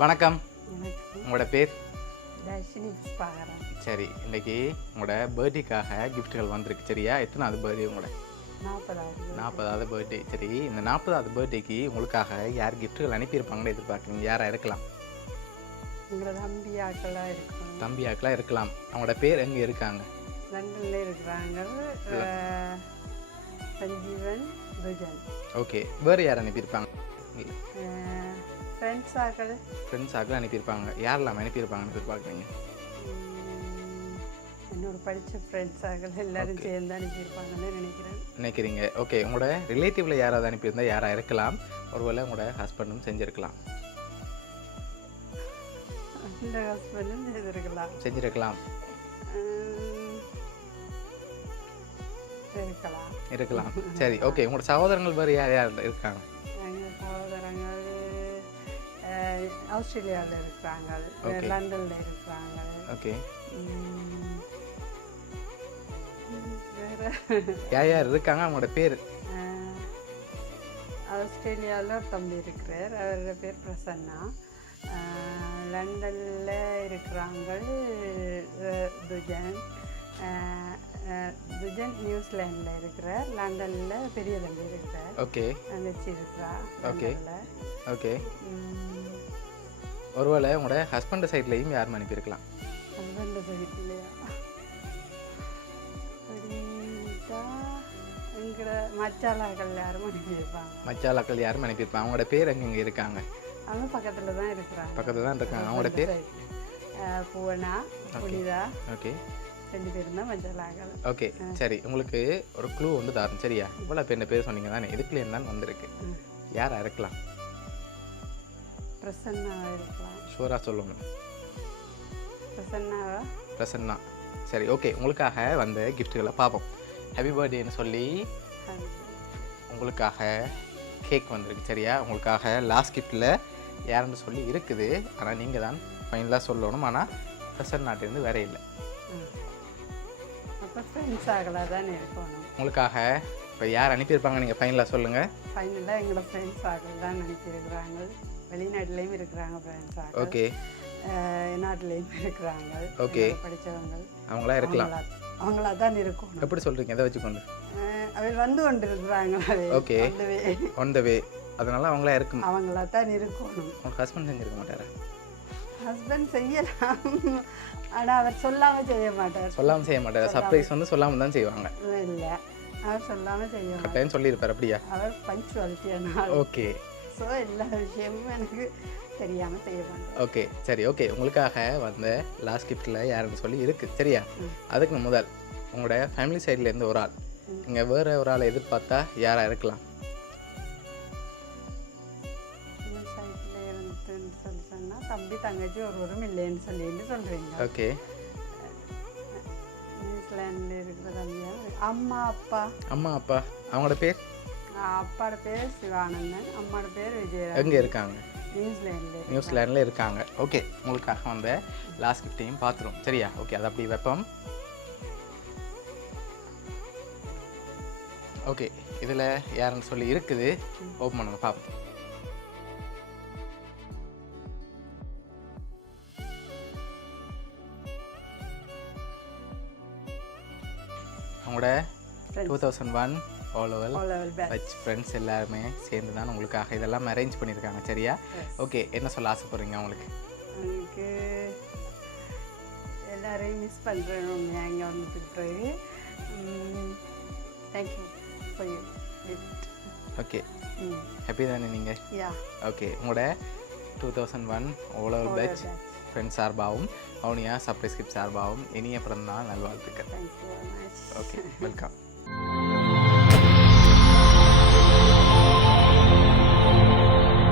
வணக்கம். வணக்கம். உங்களோட பேர்? தர்ஷினி புஷ்பாகரன். சரி, இன்னைக்கு உங்களோட பர்த்டேக்காக கிஃப்ட்டுகள் வந்திருக்கு. சரியா? எத்தனாவது பர்த்டே உங்களோட? 40வது. 40வது பர்த்டே. சரி, இந்த 40வது பர்த்டேக்கு உங்களுக்காக யார் கிஃப்ட்டுகள் அனுப்பியிருப்பாங்கன்னு எதிர்பார்க்குறீங்க? யாராக இருக்கலாம்? எங்களோட தம்பியாக்களாக இருக்கணும். தம்பியாக்கெலாம் இருக்கலாம். அவங்களோட பேர் எங்கே இருக்காங்க? லண்டனில் இருக்கிறாங்க. சஞ்சீவன், துஜன். ஓகே, வேறு யார் அனுப்பியிருப்பாங்க? ஃப்ரெண்ட்ஸாக்கள் அனுப்பியிருப்பாங்க. யாரெல்லாம் அனுப்பியிருப்பாங்கன்னு எதிர்பார்க்குறீங்க? என்னோட படித்த ஃப்ரெண்ட்ஸாக்கள் எல்லாரும் சேர்ந்து அனுப்பியிருப்பாங்கன்னு நினைக்கிறீங்க? ஓகே, உங்களோட ரிலேட்டிவில் யாராவது அனுப்பியிருந்தால் யாராக இருக்கலாம்? ஒருவேளை உங்களோட ஹஸ்பண்டும் செஞ்சுருக்கலாம். இந்த ஹஸ்பண்டும் செஞ்சுருக்கலாம். இருக்கலாம். சரி, ஓகே. உங்களோட சகோதரங்கள் வேறு யார் யார் இருக்காங்க? எங்கள் சகோதரங்கள் ஆஸ்திரேலியாவில் இருக்கிறாங்க, லண்டனில் இருக்கிறாங்க. ஓகே, வேறு யார் யார் இருக்காங்க? அவங்களோட பேர்? ஆஸ்திரேலியாவில் ஒரு தம்பி இருக்கிறார், அவரோட பேர் பிரசன்னா. லண்டனில் இருக்கிறாங்க துஜன். துஜன் நியூசிலாண்டில் இருக்கிறார். லண்டனில் பெரிய தம்பி இருக்கிறார். ஓகே, தங்கச்சி இருக்கிறா. Okay okay. ஒருவேளை உங்களோட ஹஸ்பண்ட் சைட்லேயும் யாரும் அனுப்பியிருக்கலாம். ஹஸ்பண்ட் சைட்லையா? எங்களோட மச்சாலாக்கள் யாரும் அனுப்பியிருப்பாங்க. அவங்களோட பேர் எங்கே இருக்காங்க? அவங்க பக்கத்தில் தான் இருக்கிறாங்க. அவங்களோட பேர்? பூவனா, புனிதா. ஓகே, 2 பேரும் தான் மச்சாலாக்கள். ஓகே, சரி. உங்களுக்கு ஒரு க்ளூ வந்து தரேன். சரியா? இவ்வளோ பேர் சொன்னீங்க தானே, இதுக்குள்ளே தான் வந்திருக்கு. யாராக இருக்கலாம்? பிரசன்னாவா இருக்கலாம். ஷூராக சொல்லணும். பிரசன்னா. சரி, ஓகே. உங்களுக்காக வந்த கிஃப்ட்டுகளை பார்ப்போம். ஹாப்பி பர்த்டேன்னு சொல்லி உங்களுக்காக கேக் வந்திருக்கு. சரியா? உங்களுக்காக லாஸ்ட் கிஃப்ட்டில் யாருன்னு சொல்லி இருக்குது. ஆனால் நீங்கள் தான் ஃபைனலாக சொல்லணும். ஆனால் பிரசன்னாட்டிலேருந்து வேற இல்லை. அப்போ ஃப்ரெண்ட்ஸ் ஆகலாம் தான் இருக்கணும். உங்களுக்காக இப்போ யார் அனுப்பியிருப்பாங்க நீங்கள் ஃபைனலாக சொல்லுங்கள். ஃபைனலாக எங்களோட ஃப்ரெண்ட்ஸ் ஆகலாம் தான் அனுப்பியிருக்கிறாங்க. வெளிநாட்டிலையும் இருக்கிறாங்க ஃப்ரெண்ட்ஸ் ஆக. ஓகே, நாட்டிலையும் இருக்கிறாங்க. ஓகே, படித்தவங்க அவங்களா இருக்கலாம். அவங்களா தான் இருக்கணும். எப்படி சொல்கிறீங்க? எதை வச்சுக்கொண்டு? அவர் வந்து கொண்டு இருக்கிறாங்க. ஓகே, ஒன் த வே. அதனால அவங்களா இருக்கும். அவங்களா தான் இருக்கணும். உங்கள் ஹஸ்பண்ட் செஞ்சிருக்க மாட்டாரா? ஹஸ்பண்ட் செய்யலாம், ஆனால் அவர் சொல்லாமல் செய்ய மாட்டார். சர்ப்ரைஸ் வந்து சொல்லாமல் தான் செய்வாங்க. இல்லை, அவர் சொல்லாமல் செய்ய மாட்டார். சொல்லியிருப்பார். அப்படியா? அவர் பஞ்சுவாலிட்டியான. ஓகே, ஸோ எல்லா விஷயமும் எனக்கு தெரியாமல் செய்ய மாட்டேன். ஓகே, சரி, ஓகே. உங்களுக்காக வந்த லாஸ்ட் கிஃப்ட்டில் யாருன்னு சொல்லி இருக்குது. சரியா? அதுக்கு முதல் உங்களோட ஃபேமிலி சைட்லேருந்து ஒரு ஆள், நீங்கள் வேறு ஒரு ஆளை எதிர்பார்த்தா யாராக இருக்கலாம்? தம்பி தங்கச்சி ஒருவரும் இல்லைன்னு சொல்கிறீங்க. ஓகே, நியூசிலாண்டில் இருக்கிற தம்பியா? அம்மா அப்பா. அவங்களோட பேர்? அப்பாவோட பேர் சிவானந்தன், அம்மாவோட பேர் விஜயா. எங்கே இருக்காங்க? நியூசிலாண்டில் இருக்காங்க. ஓகே, உங்களுக்காக வந்த லாஸ்ட் கிஃப்ட்டையும் பார்த்துரும். சரியா? ஓகே, அது அப்படி வைப்போம். ஓகே, இதில் யாருன்னு சொல்லி இருக்குது. ஓப்பன் பண்ணுங்க பார்ப்போம். அவங்களோட 2001 ஓலோவல் பேட்ச் ஃப்ரெண்ட்ஸ் எல்லாருமே சேர்ந்து தான் உங்களுக்காக இதெல்லாம் அரேஞ்ச் பண்ணியிருக்காங்க. சரியா? ஓகே, என்ன சொல்ல ஆசைப்படுறீங்க அவங்களுக்கு? எனக்கு எல்லாரையும் மிஸ் பண்ணுறேன். அங்கே வந்துட்டு பிறகு thank you for you gift. Okay, happy தானே நீங்கள்? ஓகே, உங்களோட 2001 ஓலோவல் பேட்ச் ஃப்ரெண்ட்ஸ் சார்பாகவும் அவனியா சர்ப்ரைஸ் கிஃப்ட் சார்பாகவும் இனிய பிறந்தநாள் நல்வாழ்த்துக்கள். Thank you very much. Okay, welcome.